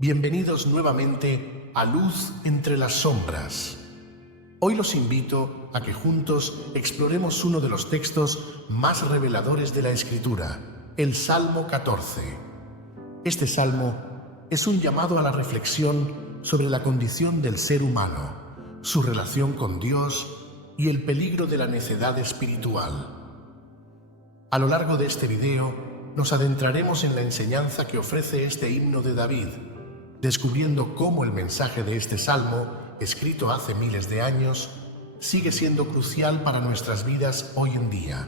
Bienvenidos nuevamente a Luz entre las sombras. Hoy los invito a que juntos exploremos uno de los textos más reveladores de la Escritura, el Salmo 14. Este salmo es un llamado a la reflexión sobre la condición del ser humano, su relación con Dios y el peligro de la necedad espiritual. A lo largo de este video nos adentraremos en la enseñanza que ofrece este himno de David, descubriendo cómo el mensaje de este salmo, escrito hace miles de años, sigue siendo crucial para nuestras vidas hoy en día.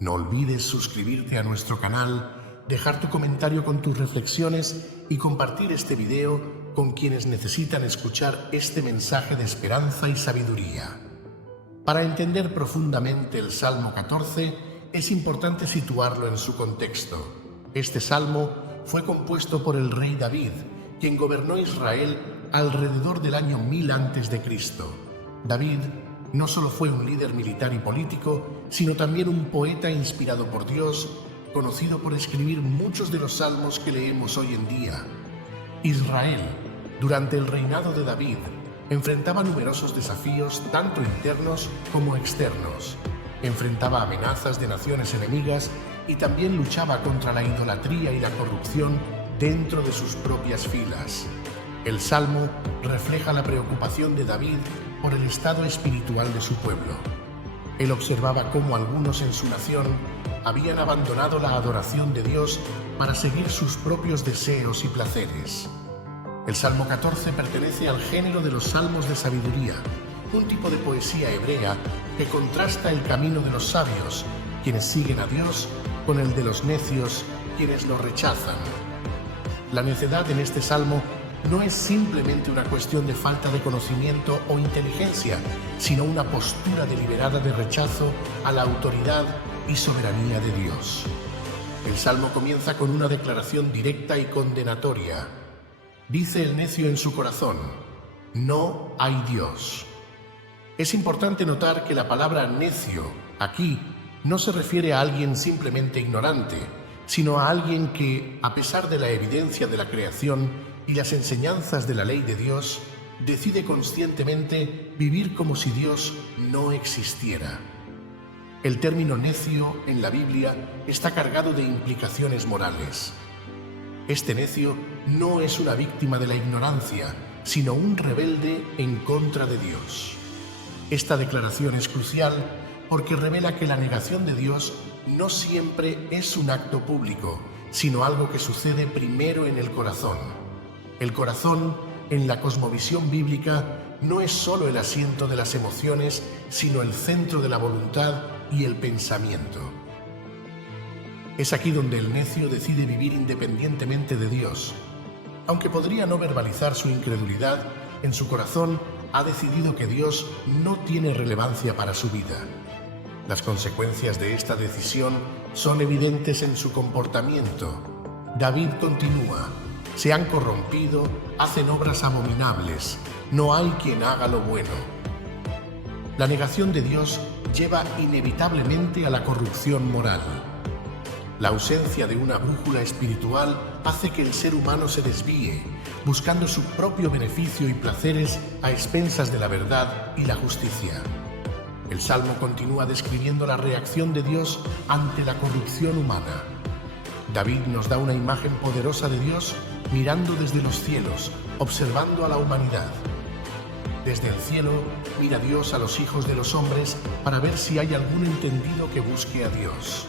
No olvides suscribirte a nuestro canal, dejar tu comentario con tus reflexiones y compartir este video con quienes necesitan escuchar este mensaje de esperanza y sabiduría. Para entender profundamente el Salmo 14, es importante situarlo en su contexto. Este salmo fue compuesto por el rey David, quien gobernó Israel alrededor del año 1000 a.C. David no solo fue un líder militar y político, sino también un poeta inspirado por Dios, conocido por escribir muchos de los salmos que leemos hoy en día. Israel, durante el reinado de David, enfrentaba numerosos desafíos, tanto internos como externos. Enfrentaba amenazas de naciones enemigas y también luchaba contra la idolatría y la corrupción dentro de sus propias filas. El Salmo refleja la preocupación de David por el estado espiritual de su pueblo. Él observaba cómo algunos en su nación habían abandonado la adoración de Dios para seguir sus propios deseos y placeres. El Salmo 14 pertenece al género de los salmos de sabiduría, un tipo de poesía hebrea que contrasta el camino de los sabios, quienes siguen a Dios, con el de los necios, quienes lo rechazan. La necedad en este salmo no es simplemente una cuestión de falta de conocimiento o inteligencia, sino una postura deliberada de rechazo a la autoridad y soberanía de Dios. El salmo comienza con una declaración directa y condenatoria. Dice el necio en su corazón: no hay Dios. Es importante notar que la palabra necio aquí no se refiere a alguien simplemente ignorante, sino a alguien que, a pesar de la evidencia de la creación y las enseñanzas de la ley de Dios, decide conscientemente vivir como si Dios no existiera. El término necio en la Biblia está cargado de implicaciones morales. Este necio no es una víctima de la ignorancia, sino un rebelde en contra de Dios. Esta declaración es crucial porque revela que la negación de Dios no siempre es un acto público, sino algo que sucede primero en el corazón. El corazón, en la cosmovisión bíblica, no es solo el asiento de las emociones, sino el centro de la voluntad y el pensamiento. Es aquí donde el necio decide vivir independientemente de Dios. Aunque podría no verbalizar su incredulidad, en su corazón ha decidido que Dios no tiene relevancia para su vida. Las consecuencias de esta decisión son evidentes en su comportamiento. David continúa: se han corrompido, hacen obras abominables, no hay quien haga lo bueno. La negación de Dios lleva inevitablemente a la corrupción moral. La ausencia de una brújula espiritual hace que el ser humano se desvíe, buscando su propio beneficio y placeres a expensas de la verdad y la justicia. El Salmo continúa describiendo la reacción de Dios ante la corrupción humana. David nos da una imagen poderosa de Dios mirando desde los cielos, observando a la humanidad. Desde el cielo mira Dios a los hijos de los hombres para ver si hay algún entendido que busque a Dios.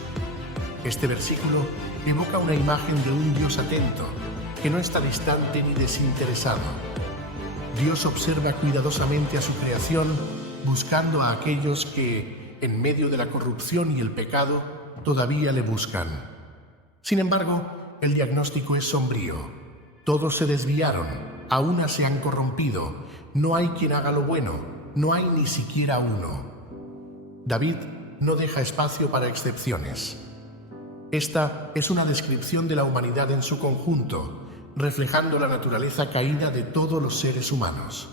Este versículo evoca una imagen de un Dios atento, que no está distante ni desinteresado. Dios observa cuidadosamente a su creación, buscando a aquellos que, en medio de la corrupción y el pecado, todavía le buscan. Sin embargo, el diagnóstico es sombrío. Todos se desviaron, a una se han corrompido, no hay quien haga lo bueno, no hay ni siquiera uno. David no deja espacio para excepciones. Esta es una descripción de la humanidad en su conjunto, reflejando la naturaleza caída de todos los seres humanos.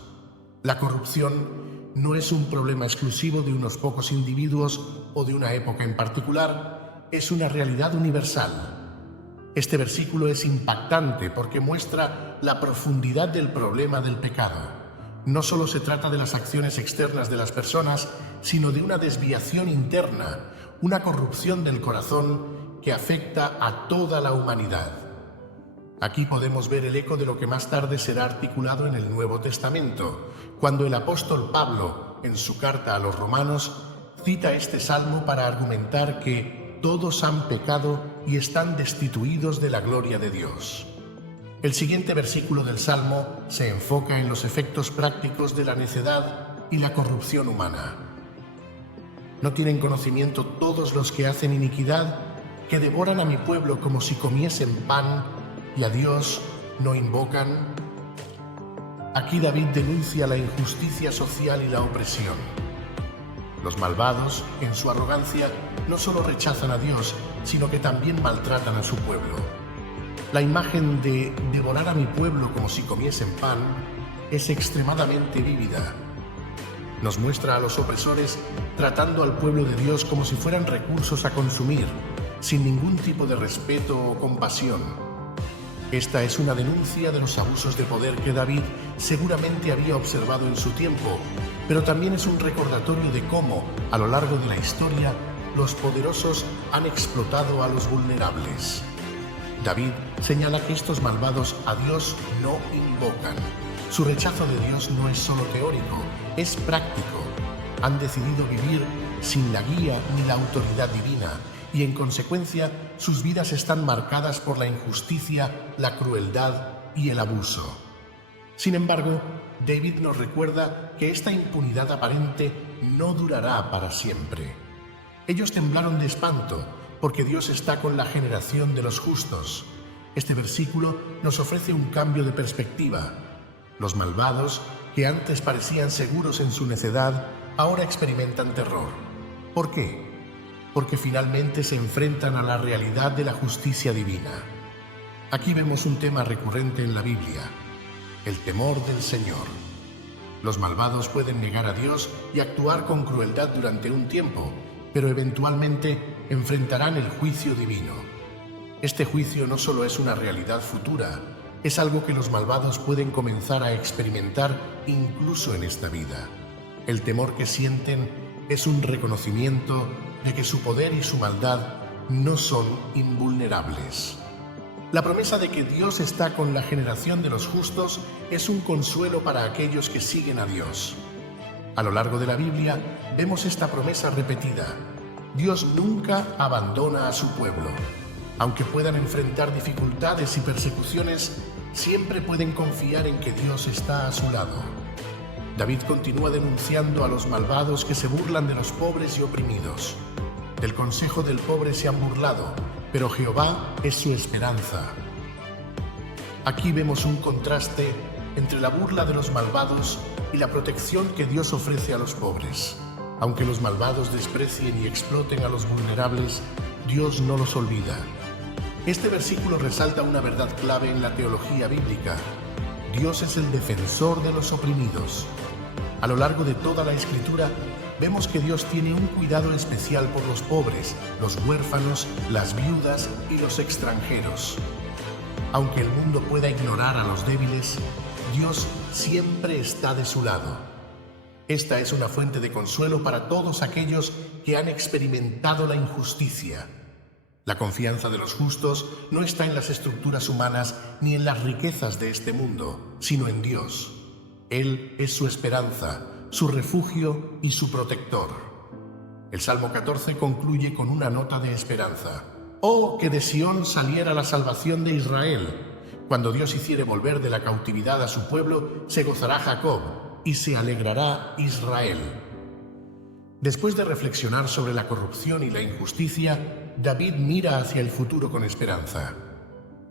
La corrupción no es un problema exclusivo de unos pocos individuos o de una época en particular, es una realidad universal. Este versículo es impactante porque muestra la profundidad del problema del pecado. No solo se trata de las acciones externas de las personas, sino de una desviación interna, una corrupción del corazón que afecta a toda la humanidad. Aquí podemos ver el eco de lo que más tarde será articulado en el Nuevo Testamento, cuando el apóstol Pablo, en su carta a los romanos, cita este salmo para argumentar que todos han pecado y están destituidos de la gloria de Dios. El siguiente versículo del salmo se enfoca en los efectos prácticos de la necedad y la corrupción humana. ¿No tienen conocimiento todos los que hacen iniquidad, que devoran a mi pueblo como si comiesen pan, y a Dios no invocan? Aquí David denuncia la injusticia social y la opresión. Los malvados, en su arrogancia, no solo rechazan a Dios, sino que también maltratan a su pueblo. La imagen de devorar a mi pueblo como si comiesen pan es extremadamente vívida. Nos muestra a los opresores tratando al pueblo de Dios como si fueran recursos a consumir, sin ningún tipo de respeto o compasión. Esta es una denuncia de los abusos de poder que David seguramente había observado en su tiempo, pero también es un recordatorio de cómo, a lo largo de la historia, los poderosos han explotado a los vulnerables. David señala que estos malvados a Dios no invocan. Su rechazo de Dios no es solo teórico, es práctico. Han decidido vivir sin la guía ni la autoridad divina y, en consecuencia, sus vidas están marcadas por la injusticia, la crueldad y el abuso. Sin embargo, David nos recuerda que esta impunidad aparente no durará para siempre. Ellos temblaron de espanto, porque Dios está con la generación de los justos. Este versículo nos ofrece un cambio de perspectiva. Los malvados, que antes parecían seguros en su necedad, ahora experimentan terror. ¿Por qué? Porque finalmente se enfrentan a la realidad de la justicia divina. Aquí vemos un tema recurrente en la Biblia: el temor del Señor. Los malvados pueden negar a Dios y actuar con crueldad durante un tiempo, pero eventualmente enfrentarán el juicio divino. Este juicio no solo es una realidad futura, es algo que los malvados pueden comenzar a experimentar incluso en esta vida. El temor que sienten es un reconocimiento de que su poder y su maldad no son invulnerables. La promesa de que Dios está con la generación de los justos es un consuelo para aquellos que siguen a Dios. A lo largo de la Biblia vemos esta promesa repetida. Dios nunca abandona a su pueblo. Aunque puedan enfrentar dificultades y persecuciones, siempre pueden confiar en que Dios está a su lado. David continúa denunciando a los malvados que se burlan de los pobres y oprimidos. Del consejo del pobre se han burlado, pero Jehová es su esperanza. Aquí vemos un contraste entre la burla de los malvados y la protección que Dios ofrece a los pobres. Aunque los malvados desprecien y exploten a los vulnerables, Dios no los olvida. Este versículo resalta una verdad clave en la teología bíblica. Dios es el defensor de los oprimidos. A lo largo de toda la Escritura, vemos que Dios tiene un cuidado especial por los pobres, los huérfanos, las viudas y los extranjeros. Aunque el mundo pueda ignorar a los débiles, Dios siempre está de su lado. Esta es una fuente de consuelo para todos aquellos que han experimentado la injusticia. La confianza de los justos no está en las estructuras humanas ni en las riquezas de este mundo, sino en Dios. Él es su esperanza, su refugio y su protector. El Salmo 14 concluye con una nota de esperanza. ¡Oh, que de Sión saliera la salvación de Israel! Cuando Dios hiciere volver de la cautividad a su pueblo, se gozará Jacob y se alegrará Israel. Después de reflexionar sobre la corrupción y la injusticia, David mira hacia el futuro con esperanza.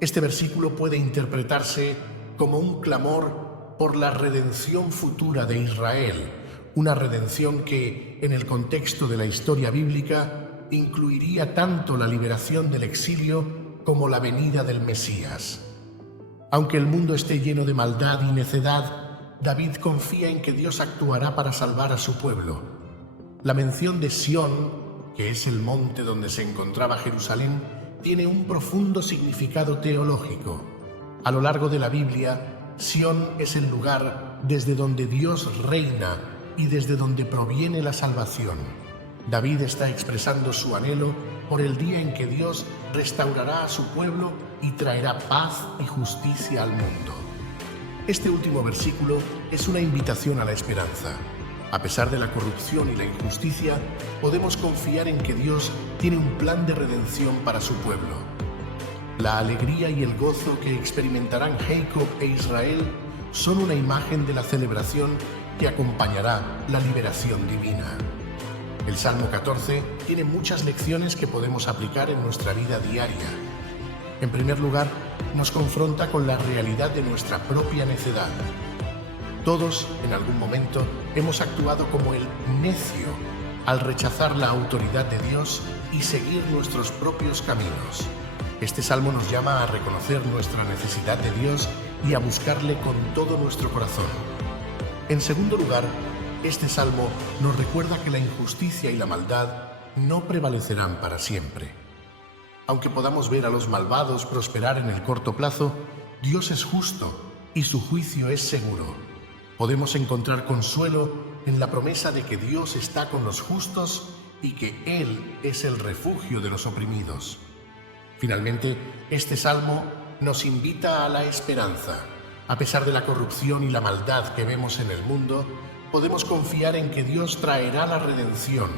Este versículo puede interpretarse como un clamor por la redención futura de Israel, una redención que, en el contexto de la historia bíblica, incluiría tanto la liberación del exilio como la venida del Mesías. Aunque el mundo esté lleno de maldad y necedad, David confía en que Dios actuará para salvar a su pueblo. La mención de Sión, que es el monte donde se encontraba Jerusalén, tiene un profundo significado teológico. A lo largo de la Biblia, Sión es el lugar desde donde Dios reina y desde donde proviene la salvación. David está expresando su anhelo por el día en que Dios restaurará a su pueblo y traerá paz y justicia al mundo. Este último versículo es una invitación a la esperanza. A pesar de la corrupción y la injusticia, podemos confiar en que Dios tiene un plan de redención para su pueblo. La alegría y el gozo que experimentarán Jacob e Israel son una imagen de la celebración que acompañará la liberación divina. El Salmo 14 tiene muchas lecciones que podemos aplicar en nuestra vida diaria. En primer lugar, nos confronta con la realidad de nuestra propia necedad. Todos, en algún momento, hemos actuado como el necio al rechazar la autoridad de Dios y seguir nuestros propios caminos. Este salmo nos llama a reconocer nuestra necesidad de Dios y a buscarle con todo nuestro corazón. En segundo lugar, este salmo nos recuerda que la injusticia y la maldad no prevalecerán para siempre. Aunque podamos ver a los malvados prosperar en el corto plazo, Dios es justo y su juicio es seguro. Podemos encontrar consuelo en la promesa de que Dios está con los justos y que Él es el refugio de los oprimidos. Finalmente, este salmo nos invita a la esperanza. A pesar de la corrupción y la maldad que vemos en el mundo, podemos confiar en que Dios traerá la redención.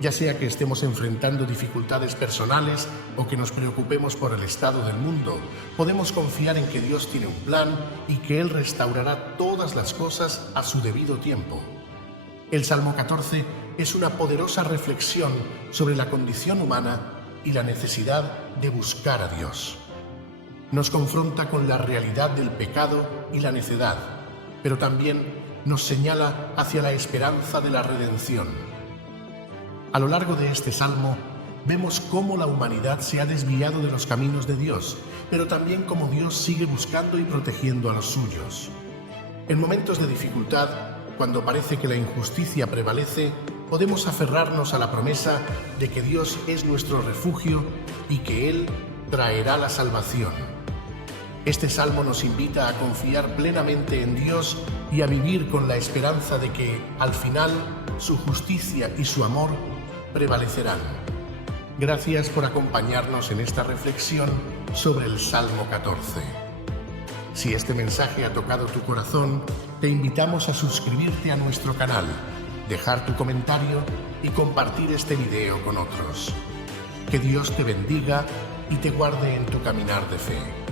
Ya sea que estemos enfrentando dificultades personales o que nos preocupemos por el estado del mundo, podemos confiar en que Dios tiene un plan y que Él restaurará todas las cosas a su debido tiempo. El Salmo 14 es una poderosa reflexión sobre la condición humana y la necesidad de buscar a Dios. Nos confronta con la realidad del pecado y la necedad, pero también nos señala hacia la esperanza de la redención. A lo largo de este salmo, vemos cómo la humanidad se ha desviado de los caminos de Dios, pero también cómo Dios sigue buscando y protegiendo a los suyos. En momentos de dificultad, cuando parece que la injusticia prevalece, podemos aferrarnos a la promesa de que Dios es nuestro refugio y que Él traerá la salvación. Este salmo nos invita a confiar plenamente en Dios y a vivir con la esperanza de que, al final, su justicia y su amor prevalecerán. Gracias por acompañarnos en esta reflexión sobre el Salmo 14. Si este mensaje ha tocado tu corazón, te invitamos a suscribirte a nuestro canal, dejar tu comentario y compartir este video con otros. Que Dios te bendiga y te guarde en tu caminar de fe.